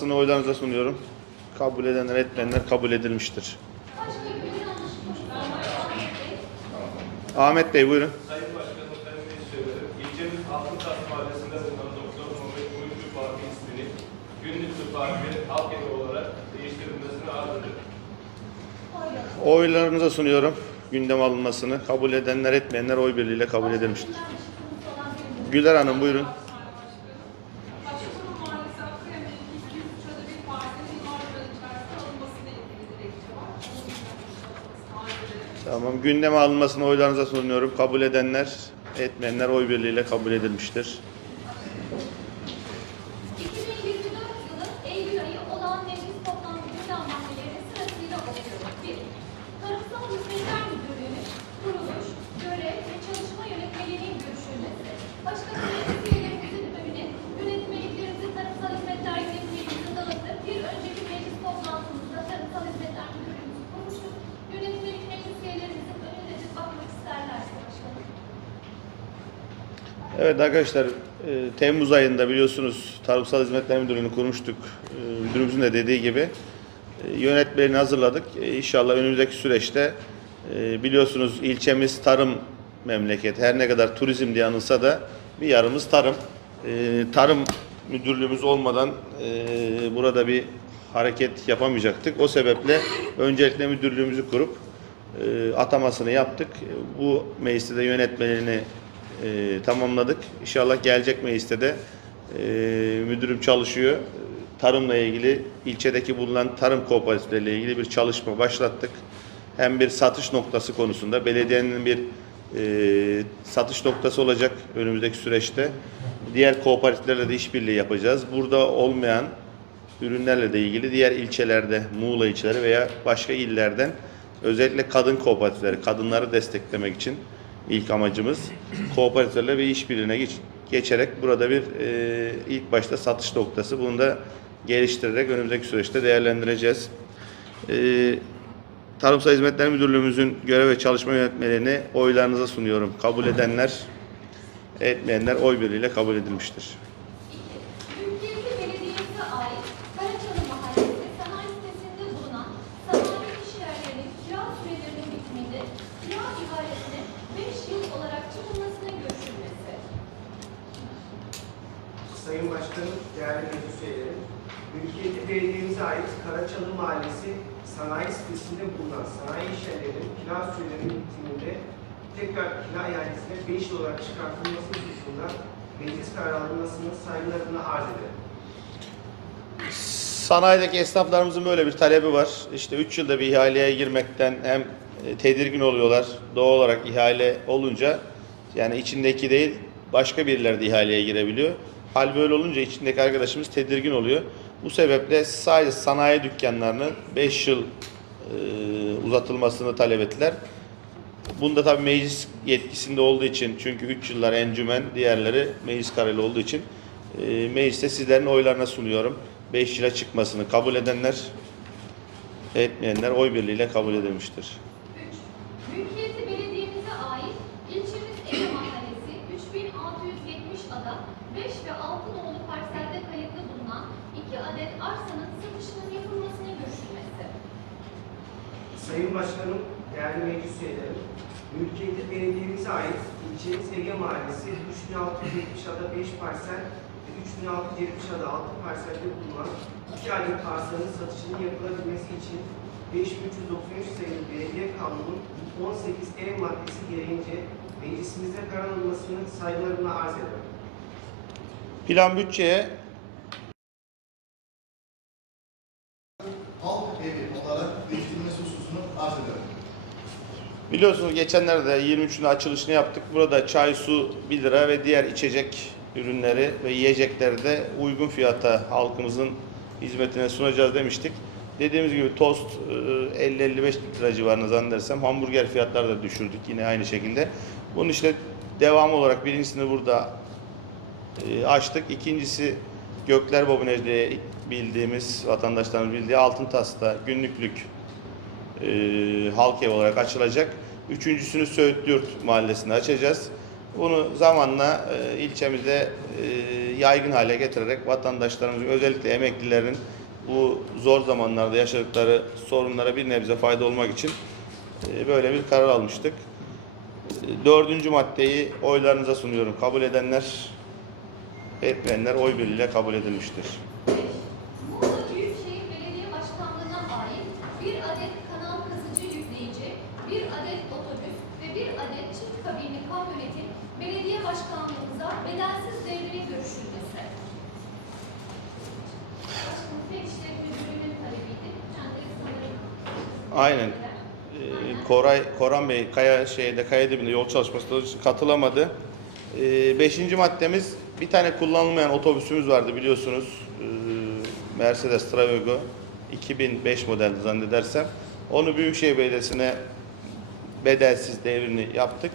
alınmasını oylarınıza sunuyorum. Kabul edenler etmeyenler kabul edilmiştir. Ahmet Bey buyurun. Sayın Başkanım, Sayın Meclisçilerim, ilçemiz Altıntaş Mahallesi'nde bulunan Doktor Muhammed Uyuşu Parkı ismini Günlük Tıp Parkı Halk Evi olarak değiştirilmesini arz ederim. Oylarınıza sunuyorum. Gündem alınmasını. Kabul edenler etmeyenler oy birliğiyle kabul edilmiştir. Güler Hanım buyurun. Başkanım Mahallesi Akkaya mevkisi 100 çadır bir parselin Marmara içerisinde alınmasıyla ilgili dilekçe var. Onun için Tamam. Gündeme alınmasını oylarınıza sunuyorum. Kabul edenler, etmeyenler oy birliğiyle kabul edilmiştir. 2024 yılı Eylül ayı olağan meclis toplantı gündem maddelerini sırasıyla okuyorum. 1. Tarımsal Hizmetler Müdürlüğü'nün kuruluş, görev ve çalışma yönetmeliğinin görüşülmesi. Başkanım meclis üyelerimizin önüne yönetmeliklerimizi tarımsal hizmetler yönetmeliğimizi dağıttık. Bir önceki meclis toplantımızda tarımsal hizmetler müdürlüğümüzü kurmuştuk. Yönetmelik meclis üyelerimizin önündedir. Bakmak isterlerse başkanım. Evet arkadaşlar, e, Temmuz ayında biliyorsunuz Tarımsal Hizmetler Müdürlüğü'nü kurmuştuk. E, müdürümüzün de dediği gibi e, yönetmeliğini hazırladık. E, inşallah önümüzdeki süreçte e, biliyorsunuz ilçemiz tarım memleketi. Her ne kadar turizm diye anılsa da bir yarımız tarım. E, tarım müdürlüğümüz olmadan e, burada bir hareket yapamayacaktık. O sebeple öncelikle müdürlüğümüzü kurup e, atamasını yaptık. Bu mecliste de yönetmeliğini e, tamamladık. İnşallah gelecek mecliste de e, müdürüm çalışıyor. Tarımla ilgili ilçedeki bulunan tarım kooperatifleriyle ilgili bir çalışma başlattık. Hem bir satış noktası konusunda belediyenin bir e, satış noktası olacak önümüzdeki süreçte. Diğer kooperatiflerle de işbirliği yapacağız. Burada olmayan ürünlerle de ilgili diğer ilçelerde, Muğla ilçeleri veya başka illerden özellikle kadın kooperatifleri, kadınları desteklemek için ilk amacımız kooperatiflerle bir işbirliğine geç, geçerek burada bir e, ilk başta satış noktası. Bunu da geliştirerek önümüzdeki süreçte değerlendireceğiz. E, Tarımsal Hizmetler Müdürlüğümüzün görev ve çalışma yönetmeliğini oylarınıza sunuyorum. Kabul edenler, etmeyenler oy birliğiyle kabul edilmiştir. 2. Büyükşehir Belediyesi'ne ait Karaçalı Mahallesi sanayi sitesinde bulunan sanayi iş yerlerinin kira sürelerinin bitiminde kira ihalesine 5 yıl olarak çıkılmasına görüşülmesi. Sayın Başkanım, değerli meclis üyeleri, Ülkiyeti Belediye'mize ait Karaçalı Mahallesi sanayi sitesinde bulunan sanayi işyerlerinin kira sürelerinin bitiminde tekrar kira ihalesine 5 yıl olarak çıkartılması hususunda meclis kararı alınmasını saygılarımla arz ederim. Sanayideki esnaflarımızın böyle bir talebi var. İşte 3 yılda bir ihaleye girmekten hem e, tedirgin oluyorlar. Doğal olarak ihale olunca yani içindeki değil başka birileri de ihaleye girebiliyor. Hal böyle olunca içindeki arkadaşımız tedirgin oluyor. Bu sebeple sadece sanayi dükkanlarının 5 yıl e, uzatılmasını talep ettiler. Bunda tabii meclis yetkisinde olduğu için çünkü 3 yıllar encümen, diğerleri meclis kararıyla olduğu için e, mecliste sizlerin oylarına sunuyorum. 5 yıla çıkmasını kabul edenler, etmeyenler oy birliğiyle kabul edilmiştir. 3. Büyükşehir Belediye'mize ait ilçemiz Ege Mahallesi 3670 ada 5 ve 6 nolu parselde kayıtlı bulunan 2 adet arsanın satışının yapılmasına görüşülmesi. Sayın Başkanım, değerli meclis üyeleri, Ülkiyeti Belediye'mize ait ilçemiz Ege Mahallesi 3670 ada 5 parsel ve 3670 ada 6 parselde bulunan 2 adet arsanın satışının yapılabilmesi için 5393 sayılı Belediye Kanunu'nun 18 E maddesi gereğince meclisimizde karar alınmasını saygılarımla arz ederim. Plan bütçeye halk evi olarak değiştirilmesi hususunu arz ederim. Biliyorsunuz geçenlerde 23'ünde açılışını yaptık. Burada çay, su 1 lira ve diğer içecek ürünleri ve yiyecekleri de uygun fiyata halkımızın hizmetine sunacağız demiştik. Dediğimiz gibi tost e, 50-55 lira civarında zannedersem hamburger fiyatları da düşürdük yine aynı şekilde. Bunun işte devamı olarak birincisini burada e, açtık. İkincisi Gökler diye bildiğimiz vatandaşların bildiği Altın Tas'ta günlüklük e, halk evi olarak açılacak. Üçüncüsünü Söğütlüyurt Mahallesi'nde açacağız. Bunu zamanla e, ilçemize e, yaygın hale getirerek vatandaşlarımızın özellikle emeklilerin bu zor zamanlarda yaşadıkları sorunlara bir nebze fayda olmak için e, böyle bir karar almıştık. E, Dördüncü maddeyi oylarınıza sunuyorum. Kabul edenler, etmeyenler oy birliğiyle kabul edilmiştir. Muğla Büyükşehir Belediye Başkanlığı'na ait bir adet kanal kazıcı yükleyici, bir adet otobüs ve bir adet çift kabinli kamyonetin belediye başkanlığımıza bedelsiz devrini görüşülmesi. Başkanım, Fen İşleri Müdürlüğü'nün talebiydi. Kendileri sanırım... Aynen. Ee, Koray Koran Bey Kaya şeyde Kaya dibinde yol çalışmasına katılamadı. Ee, beşinci maddemiz bir tane kullanılmayan otobüsümüz vardı biliyorsunuz. Ee, Mercedes Travego 2005 model zannedersem. Onu Büyükşehir Belediyesi'ne bedelsiz devrini yaptık.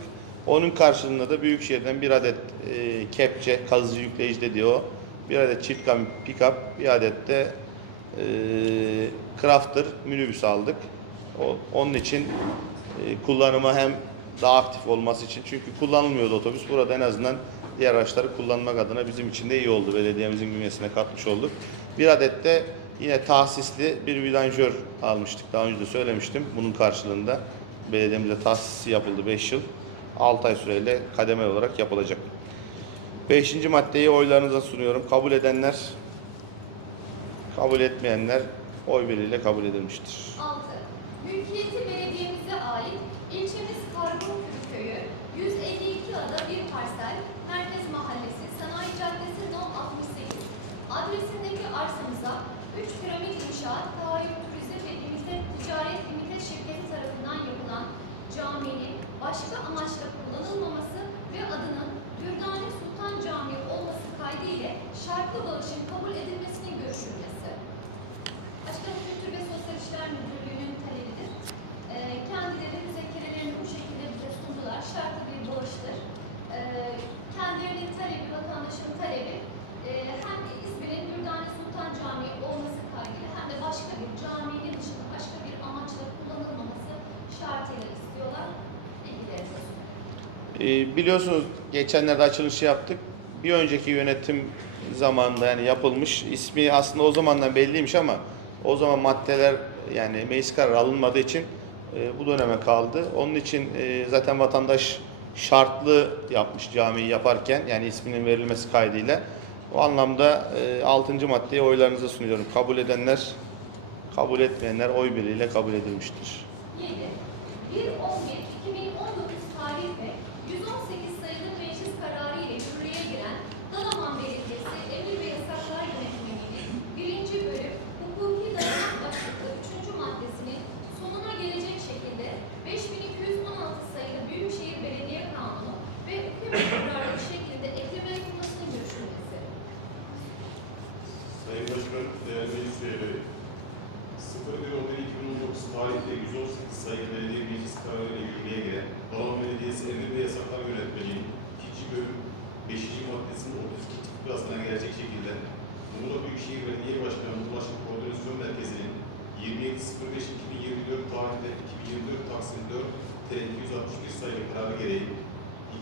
Onun karşılığında da Büyükşehir'den bir adet e, kepçe, kazıcı yükleyici dediği o. Bir adet çift kam pick-up, bir adet de e, Crafter minibüs aldık. Onun için e, kullanıma hem daha aktif olması için çünkü kullanılmıyordu otobüs. Burada en azından diğer araçları kullanmak adına bizim için de iyi oldu. Belediyemizin bünyesine katmış olduk. Bir adet de yine tahsisli bir vidanjör almıştık. Daha önce de söylemiştim. Bunun karşılığında belediyemize tahsisi yapıldı 5 yıl. 6 ay süreyle kademeli olarak yapılacak. Beşinci maddeyi oylarınıza sunuyorum. Kabul edenler, kabul etmeyenler oy birliğiyle kabul edilmiştir. 6. Mülkiyeti belediyemize ait ilçemiz Kargınkürü Köyü 152 ada bir parsel Merkez Mahallesi Sanayi Caddesi No 68 adresindeki arsamıza 3 piramit inşaat tarih turizm ve limite ticaret limite şirketi tarafından yapılan caminin başka amaçla kullanılmaması ve adının Dürdane Sultan Camii olması kaydıyla şartlı bağışın kabul edilmesinin görüşülmesi. Başkanım Kültür ve Sosyal İşler Müdürlüğü'nün kendileri müzekkerelerini bu şekilde bize sundular. Şartlı bir bağıştır. Ee, kendilerinin talebi, vatandaşın talebi e, hem İzmir'in Dürdane Sultan Camii olması kaydıyla hem de başka bir caminin dışında başka bir amaçla kullanılmaması şartıyla istiyorlar. Ee, biliyorsunuz geçenlerde açılışı yaptık. Bir önceki yönetim zamanında yani yapılmış. ismi aslında o zamandan belliymiş ama o zaman maddeler yani meclis kararı alınmadığı için e, bu döneme kaldı. Onun için e, zaten vatandaş şartlı yapmış camiyi yaparken yani isminin verilmesi kaydıyla. O anlamda e, 6. maddeyi oylarınıza sunuyorum. Kabul edenler, kabul etmeyenler oy birliğiyle kabul edilmiştir. 7. 1 11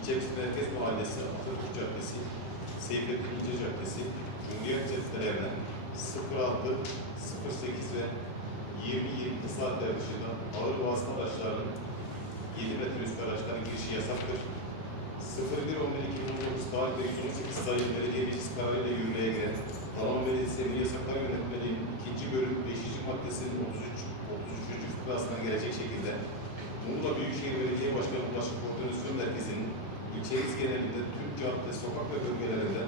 İlçemiz Merkez Mahallesi Atatürk Caddesi, Seyfettin İnce Caddesi, Cumhuriyet caddelerine 06, 08 ve 20-20 saatler dışında ağır vasıta araçlarının 7 metre üstü araçların girişi yasaktır. 01.11.2019 tarihli 118 sayılı belediye meclis kararıyla yürürlüğe giren Dalaman Belediyesi Emniyet Yasaklar Yönetmeliği'nin 2. bölüm 5. maddesinin 33, 33. fıkrasından gelecek şekilde Muğla Büyükşehir Belediye Başkanı Ulaşım Koordinasyon Merkezi'nin ilçemiz genelinde tüm cadde, sokak ve bölgelerinde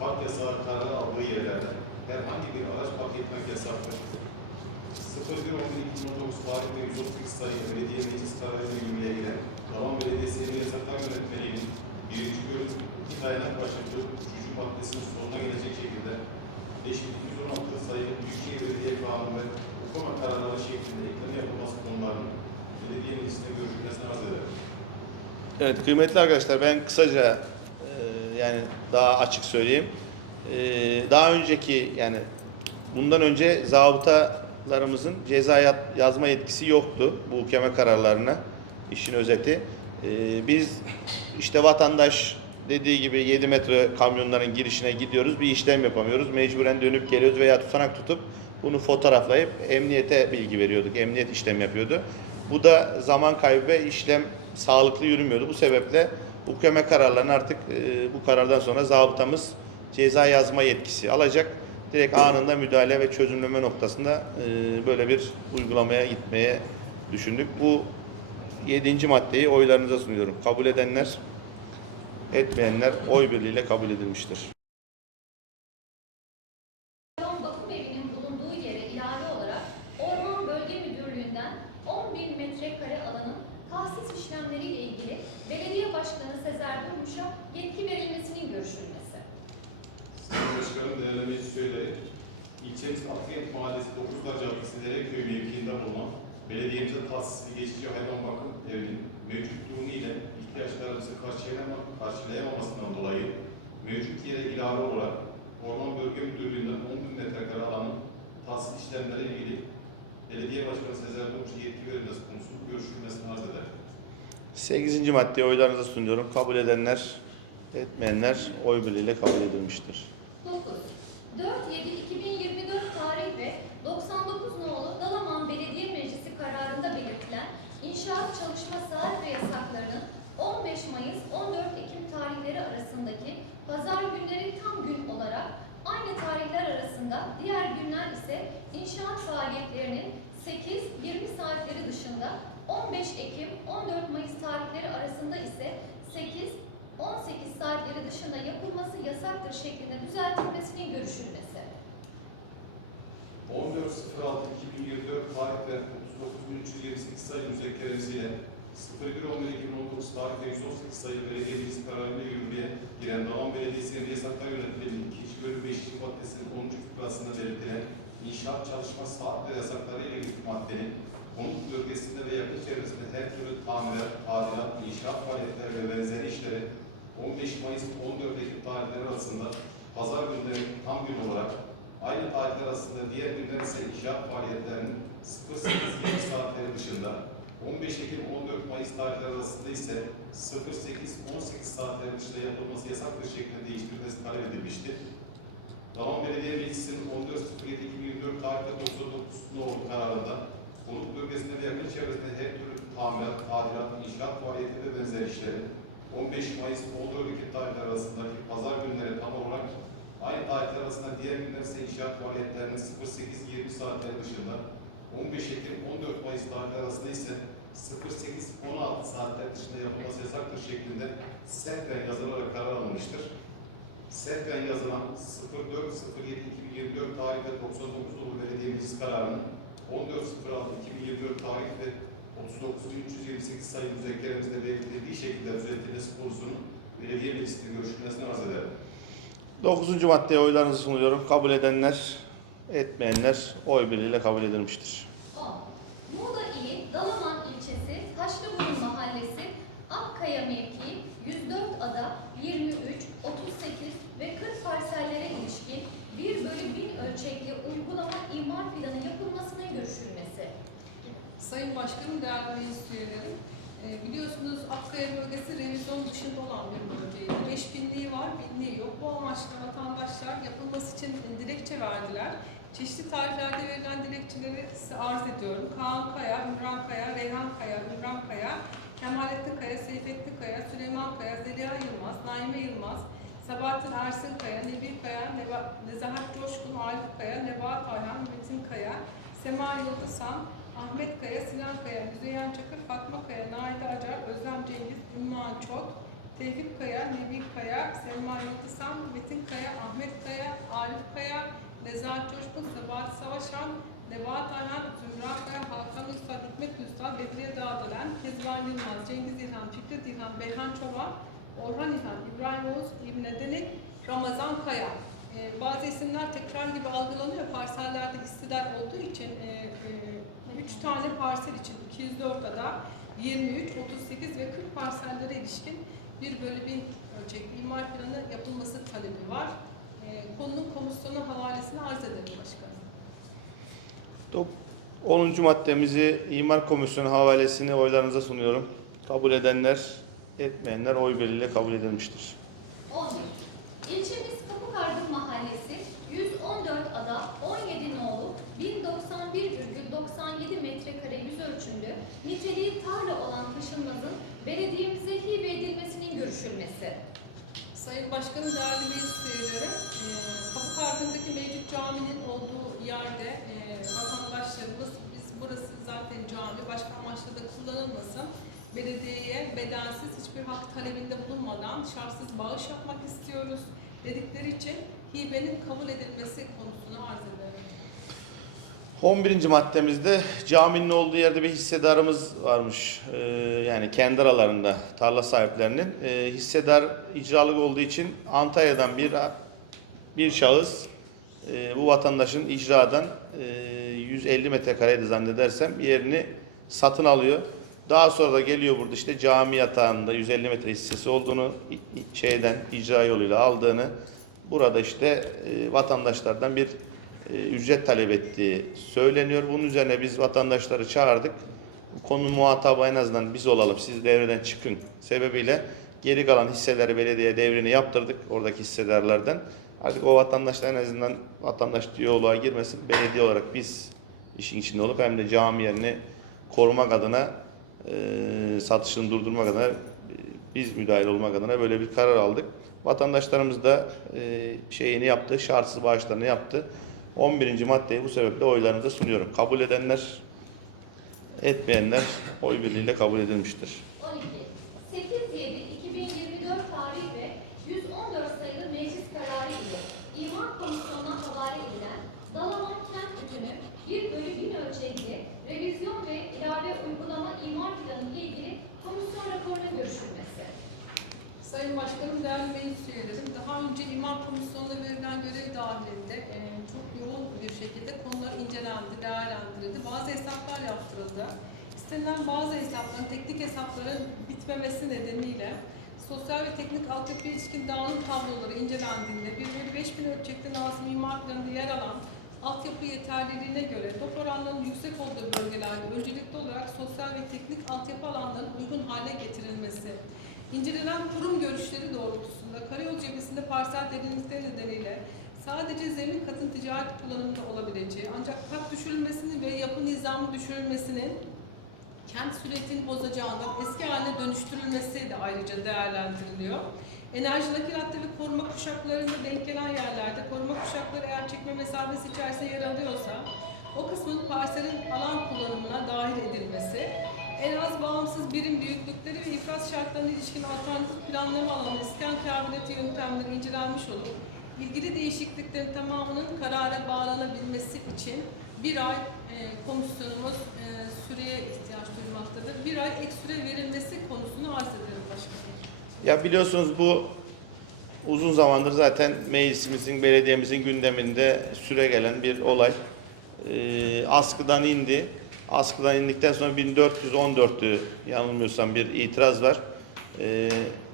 park yasağı kararı aldığı yerlerde herhangi bir araç park etmek yasaktır. 01.11.2019 tarihinde 138 sayılı belediye meclis kararıyla yürürlüğe giren Daman Belediyesi Emniyet Yasaklar Yönetmeliği'nin birinci bölüm iki dayanak başlıklı üçüncü maddesinin sonuna gelecek şekilde 5216 sayılı Büyükşehir Belediye Kanunu ve hukuma kararları şeklinde ekleme yapılması konularının belediye meclisinde görüşülmesine arz ederim. Evet kıymetli arkadaşlar ben kısaca e, yani daha açık söyleyeyim. E, daha önceki yani bundan önce zabıtalarımızın ceza yazma yetkisi yoktu bu hukeme kararlarına. işin özeti. E, biz işte vatandaş dediği gibi 7 metre kamyonların girişine gidiyoruz. Bir işlem yapamıyoruz. Mecburen dönüp geliyoruz veya tutanak tutup bunu fotoğraflayıp emniyete bilgi veriyorduk. Emniyet işlem yapıyordu. Bu da zaman kaybı ve işlem sağlıklı yürümüyordu. Bu sebeple UKM kararlarını artık e, bu karardan sonra zabıtamız ceza yazma yetkisi alacak. Direkt anında müdahale ve çözümleme noktasında e, böyle bir uygulamaya gitmeye düşündük. Bu yedinci maddeyi oylarınıza sunuyorum. Kabul edenler, etmeyenler oy birliğiyle kabul edilmiştir. Orman Bakım Evi'nin bulunduğu yere ilave olarak Orman Bölge Müdürlüğü'nden 10.000 metrekare alanın tahsis işlemleriyle ilgili Belediye Başkanı Sezer Durmuş'a yetki verilmesinin görüşülmesi. Sayın Başkanım değerli meclis üyeleri, ilçemiz Atkent Mahallesi 9 Caddesi Dereköy mevkiinde bulunan belediyemize tahsisli geçici hayvan bakım evinin mevcut durumu ile ihtiyaçlarımızı karşılayama- karşılayamamasından dolayı mevcut yere ilave olarak Orman Bölge Müdürlüğü'nden 10 bin metrekare alanın tahsis işlemleriyle ilgili Belediye Başkanı Sezer Durmuş'a yetki verilmesi konusunu görüşülmesini arz eder. 8. maddeyi oylarınıza sunuyorum. Kabul edenler, etmeyenler oy birliğiyle kabul edilmiştir. 9. 4-7-2024 tarih ve 99 nolu İnşaat çalışma saat ve yasaklarının 15 Mayıs 14 Ekim tarihleri arasındaki pazar günleri tam gün olarak aynı tarihler arasında diğer günler ise inşaat faaliyetlerinin 8-20 saatleri dışında 15 Ekim 14 Mayıs tarihleri arasında ise 8-18 saatleri dışında yapılması yasaktır şeklinde düzeltilmesinin görüşülmesi. 14.06.2024 tarihler 9328 sayılı müzekkeresiyle 01 11 118 sayılı belediye meclis kararıyla yürürlüğe giren Davan Belediyesi Emniyet Hakkı Yönetmeliği 2. bölüm 5. maddesinin 10. fıkrasında belirtilen inşaat çalışma saat ve yasakları ile ilgili maddenin konut bölgesinde ve yakın çevresinde her türlü tamirat, tadilat, inşaat faaliyetleri ve benzeri işleri 15 Mayıs 14 Ekim tarihleri arasında pazar günleri tam gün olarak aynı tarihler arasında diğer günler ise inşaat faaliyetlerinin 08-20 saatleri dışında 15 Ekim 14 Mayıs tarihleri arasında ise 08-18 saatleri dışında yapılması yasaktır şeklinde değiştirilmesi talep edilmiştir. Daman Belediye Meclisi'nin 14.07.2024 tarihte 99 nolu kararında konut bölgesinde ve yakın çevresinde her türlü tamirat, tadilat, inşaat faaliyeti ve benzeri işlerin 15 Mayıs 14 Ekim tarihleri arasındaki pazar günleri tam olarak Aynı tarihler arasında diğer günler ise inşaat faaliyetlerinin 08-20 saatler dışında 15 Ekim 14 Mayıs tarihleri arasında ise 08-16 saatler dışında yapılması yasaktır şeklinde sehven yazılarak karar alınmıştır. Sehven yazılan 04.07.2024 tarih ve 99 nolu belediye meclis kararının 14.06.2024 tarih ve 39.328 sayılı müzekkeremizde belirtildiği şekilde düzeltilmesi konusunun belediye meclisinde görüşülmesini arz ederim. 9. maddeye oylarınızı sunuyorum. Kabul edenler, etmeyenler oy birliğiyle kabul edilmiştir. 10. Muğla ili Dalaman ilçesi Taşlıburun mahallesi Akkaya mevkii 104 ada 23, 38 ve 40 parsellere ilişkin 1 bölü 1000 ölçekli uygulama imar planı yapılmasının görüşülmesi. Sayın Başkanım, değerli meclis üyeleri, e, biliyorsunuz Akkaya bölgesi revizyon dışında olan bir bölgeydi. 5000'liği var, binliği yok. Bu amaçla vatandaşlar yapılması için dilekçe verdiler. Çeşitli tarihlerde verilen dilekçeleri size arz ediyorum. Kaan Kaya, Ümran Kaya, Reyhan Kaya, Ümran Kaya, Kemalettin Kaya, Seyfettin Kaya, Süleyman Kaya, Zeliha Yılmaz, Naime Yılmaz, Sabahattin Ersin Kaya, Nebil Kaya, Neba, Nezahat Coşkun, Arif Kaya, Nebahat Ayhan, Metin Kaya, Sema Yıldızhan, Ahmet Kaya, Sinan Kaya, Müzeyyen Çakır, Fatma Kaya, Naide Acar, Özlem Cengiz, Ünvan Çot, Tevfik Kaya, Nebil Kaya, Selma Yıldızhan, Metin Kaya, Ahmet Kaya, Arif Kaya, Nezahat Coşkun, Sabahat Savaşan, Nebahat Ayhan, Zümra Kaya, Hakan Üstad, Hikmet Üstad, Bedriye Dağdelen, Kezban Yılmaz, Cengiz İlhan, Fikret İlhan, Beyhan Çoban, Orhan İlhan, İbrahim Oğuz, İbn Delik, Ramazan Kaya. Ee, bazı isimler tekrar gibi algılanıyor. Parsellerde hissedar olduğu için e, e, 3 tane parsel için 204 ada, 23, 38 ve 40 parsellere ilişkin 1 bölü 1000 ölçekli imar planı yapılması talebi var. E, konunun komisyona havalesini arz ederim başkanım. Dok- 10. maddemizi İmar Komisyonu havalesini oylarınıza sunuyorum. Kabul edenler, etmeyenler oy birliğiyle kabul edilmiştir. 11. İlçemiz Kapıkargın Mahallesi 114 ada 17 nolu 1091,97 metrekare yüz ölçümlü niteliği tarla olan taşınmazın belediyemize hibe edilmesinin görüşülmesi. Sayın Başkanım, değerli meclis Kapı Kargı'ndaki mevcut caminin olduğu yerde e, vatandaşlarımız, biz burası zaten cami, başka amaçla da kullanılmasın, belediyeye bedelsiz hiçbir hak talebinde bulunmadan şartsız bağış yapmak istiyoruz dedikleri için hibenin kabul edilmesi konusunu arz ederim. 11. maddemizde caminin olduğu yerde bir hissedarımız varmış. Ee, yani kendi aralarında tarla sahiplerinin. Ee, hissedar icralık olduğu için Antalya'dan bir bir şahıs e, bu vatandaşın icradan e, 150 metrekareydi zannedersem yerini satın alıyor. Daha sonra da geliyor burada işte cami yatağında 150 metre hissesi olduğunu şeyden icra yoluyla aldığını burada işte e, vatandaşlardan bir ücret talep ettiği söyleniyor. Bunun üzerine biz vatandaşları çağırdık. Konu muhatabı en azından biz olalım, siz devreden çıkın sebebiyle geri kalan hisseleri belediye devrini yaptırdık oradaki hissedarlardan. Artık o vatandaşlar en azından vatandaş diyaloğa girmesin. Belediye olarak biz işin içinde olup hem de cami yerini korumak adına e, satışını durdurmak adına e, biz müdahil olmak adına böyle bir karar aldık. Vatandaşlarımız da e, şeyini yaptı, şartsız bağışlarını yaptı. 11. maddeyi bu sebeple oylarınıza sunuyorum. Kabul edenler, etmeyenler oy birliğiyle kabul edilmiştir. 12. 8-7-2024 tarihi ve 114 sayılı meclis kararı ile İmar Komisyonu'na havale edilen Dalaman Kent Bütünü 1 bölü 1000 ölçekli revizyon ve ilave uygulama imar planı ile ilgili komisyon raporunun görüşülmesi. Sayın Başkanım, değerli meclis üyelerim, daha önce imar komisyonuna verilen görev dahilinde e, bir şekilde konular incelendi, değerlendirildi. Bazı hesaplar yaptırıldı. İstenilen bazı hesapların, teknik hesapların bitmemesi nedeniyle sosyal ve teknik altyapı ilişkin dağılım tabloları incelendiğinde 1 bölü 5000 ölçekli Nazım İmar Planı'nda yer alan altyapı yeterliliğine göre top oranlarının yüksek olduğu bölgelerde öncelikli olarak sosyal ve teknik altyapı alanlarının uygun hale getirilmesi, İncelenen kurum görüşleri doğrultusunda karayol cephesinde parsel derinlikleri nedeniyle sadece zemin katın ticaret kullanımında olabileceği ancak kat düşürülmesinin ve yapı nizamı düşürülmesinin kent sürekli bozacağından eski haline dönüştürülmesi de ayrıca değerlendiriliyor. Enerji nakil hattı ve koruma kuşaklarında denk gelen yerlerde koruma kuşakları eğer çekme mesafesi içerisinde yer alıyorsa o kısmın parselin alan kullanımına dahil edilmesi, en az bağımsız birim büyüklükleri ve iflas şartlarına ilişkin alternatif planlama alanı iskan kabiliyeti yöntemleri incelenmiş olup ilgili değişikliklerin tamamının karara bağlanabilmesi için bir ay e, komisyonumuz e, süreye ihtiyaç duymaktadır. Bir ay ek süre verilmesi konusunu arz ederim başkanım. Ya biliyorsunuz bu uzun zamandır zaten meclisimizin, belediyemizin gündeminde süre gelen bir olay. Ee, askıdan indi. Askıdan indikten sonra 1414'tü yanılmıyorsam bir itiraz var. Ee,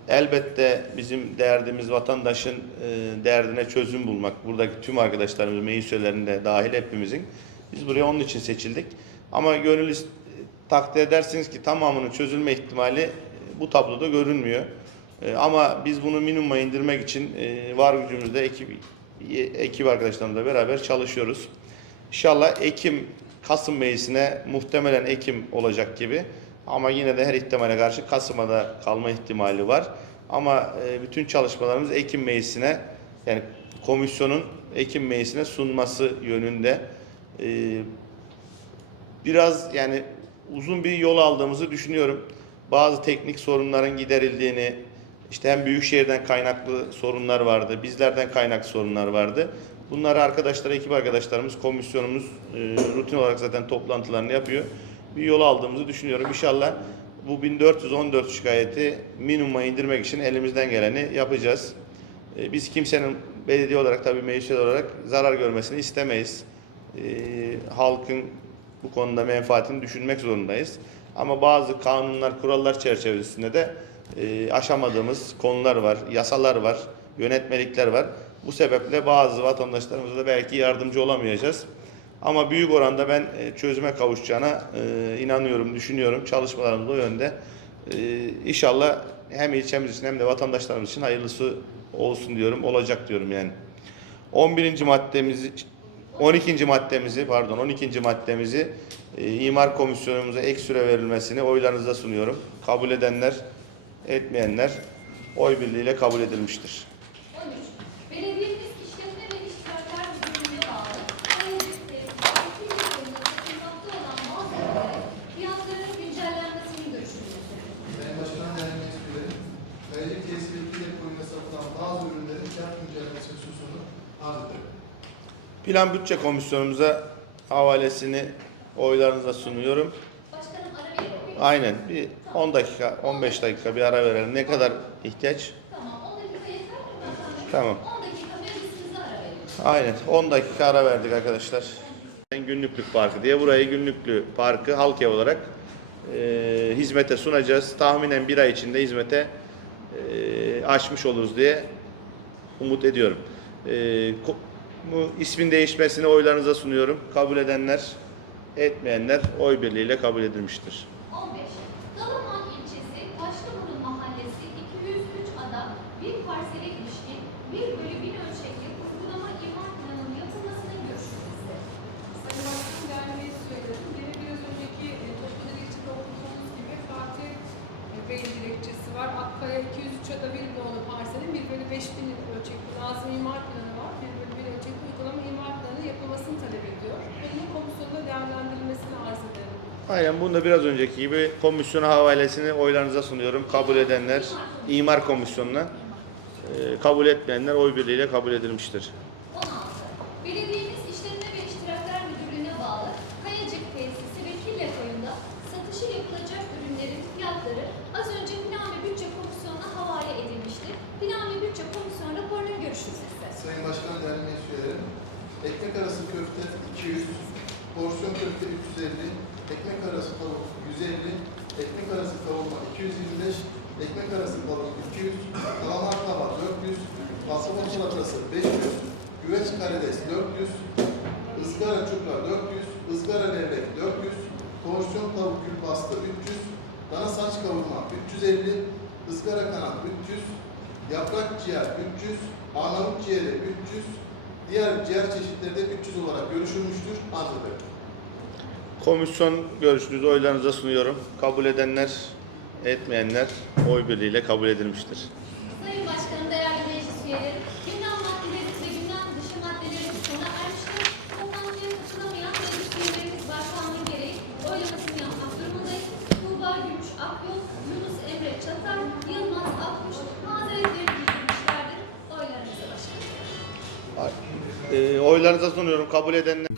elbette bizim derdimiz vatandaşın e, derdine çözüm bulmak. Buradaki tüm arkadaşlarımız, meclis üyelerinin de dahil hepimizin. Biz buraya onun için seçildik. Ama gönül takdir edersiniz ki tamamının çözülme ihtimali e, bu tabloda görünmüyor. E, Ama biz bunu minimuma indirmek için var gücümüzle ekip, ekip arkadaşlarımızla beraber çalışıyoruz. İnşallah Ekim, Kasım meclisine muhtemelen Ekim olacak gibi. Ama yine de her ihtimale karşı Kasım'a da kalma ihtimali var. Ama e, bütün çalışmalarımız Ekim meclisine yani komisyonun Ekim meclisine sunması yönünde. E, biraz yani uzun bir yol aldığımızı düşünüyorum. Bazı teknik sorunların giderildiğini, işte hem büyükşehirden kaynaklı sorunlar vardı, bizlerden kaynaklı sorunlar vardı. Bunları arkadaşlar, ekip arkadaşlarımız, komisyonumuz e, rutin olarak zaten toplantılarını yapıyor. Bir yol aldığımızı düşünüyorum. İnşallah bu 1414 şikayeti minimuma indirmek için elimizden geleni yapacağız. E, biz kimsenin belediye olarak tabii meclis olarak zarar görmesini istemeyiz. E, halkın bu konuda menfaatini düşünmek zorundayız. Ama bazı kanunlar, kurallar çerçevesinde de e, aşamadığımız konular var, yasalar var, yönetmelikler var. Bu sebeple bazı vatandaşlarımıza da belki yardımcı olamayacağız. Ama büyük oranda ben e, çözüme kavuşacağına e, inanıyorum, düşünüyorum. Çalışmalarımız o yönde. E, İnşallah hem ilçemiz için hem de vatandaşlarımız için hayırlısı olsun diyorum. Olacak diyorum yani. 11. maddemizi 12. maddemizi pardon 12. maddemizi imar komisyonumuza ek süre verilmesini oylarınıza sunuyorum. Kabul edenler, etmeyenler oy birliğiyle kabul edilmiştir. 13. Belediyemiz işletme ve iştirakler müdürlüğüne bağlı Kayalık tesisleri iki yıl boyunca satılmakta olan bazı ürünlerin fiyatlarının güncellenmesini görüşülmektedir. Sayın Başkan, değerli meclis üyeleri, Kayacık tesisleri iki yıl boyunca satılan bazı ürünlerin fiyat güncellemesi hususunu arz ederim. Plan Bütçe Komisyonumuza havalesini oylarınıza sunuyorum. Aynen bir 10 dakika 15 dakika bir ara verelim. Ne kadar ihtiyaç? Tamam 10 dakika yeter mi efendim? Tamam. 10 dakika meclisimize ara verelim. Aynen 10 dakika ara verdik arkadaşlar. Günlüklük Parkı diye burayı Günlüklü Parkı halk ev olarak e, hizmete sunacağız. Tahminen bir ay içinde hizmete e, açmış oluruz diye umut ediyorum. E, bu ismin değişmesini oylarınıza sunuyorum. Kabul edenler, etmeyenler oy birliğiyle kabul edilmiştir. 15. Dalaman ilçesi Taşlıburun mahallesi 203 ada bir parsele ilişkin 1 bölü 1000 ölçekli uygulama imar planının yapılmasının görüşülmesi. Sayın Başkanım, değerli meclis üyelerim, yine biraz önceki e, toplu dilekçede okuduğumuz gibi Fatih e, Bey'in dilekçesi var. Akkaya 203 ada bir nolu parselin 1 bölü 5 bin ölçekli lazım imar planı var. 1 bölü 1 ölçekli uygulama imar planı yapılmasını talep ediyor. Bunun komisyonda değerlendirilmesini arz ederim. Aynen bunu da biraz önceki gibi komisyona havalesini oylarınıza sunuyorum. Kabul edenler imar komisyonuna, e, kabul etmeyenler oy birliğiyle kabul edilmiştir. 16. Belediyemiz İşletme ve İştirakler Müdürlüğü'ne bağlı Kayacık Tesisi ve Kille Koyu'nda satışı yapılacak ürünlerin fiyatları az önce Plan ve Bütçe Komisyonu'na havale edilmiştir. Plan ve Bütçe Komisyonu raporunun görüşülmesi. Sayın Başkan, değerli meclis üyeleri, ekmek arası köfte 200, porsiyon köfte 350, ekmek arası tavuk 150, ekmek arası kavurma 225, ekmek arası balık 200, kalamar tava 400, patlıcan salatası 500, güveç karides 400, ızgara çupra 400, ızgara levrek 400, porsiyon tavuk gül pasta 300, dana saç kavurma 350, ızgara kanat 300, yaprak ciğer 300, Arnavut ciğeri 300, diğer ciğer çeşitleri de 300 olarak görüşülmüştür. Ederim. Komisyon görüşünüzü oylarınıza sunuyorum. Kabul edenler, etmeyenler oy birliğiyle kabul edilmiştir. Sayın Başkanım, değerli meclis üyeleri, gündem maddeleri ve gündem dışı maddelerin sona ermiştir. Toplantıya katılamayan meclis üyelerimiz var kanun gereği oylamasını yapmak durumundayız. Tuğba Gümüş Akyol, Yunus Emre Çatar, Yılmaz Akkuş mazeretlerini bildirmişlerdir. Oylarınıza başkanım. E, oylarınıza sunuyorum. Kabul edenler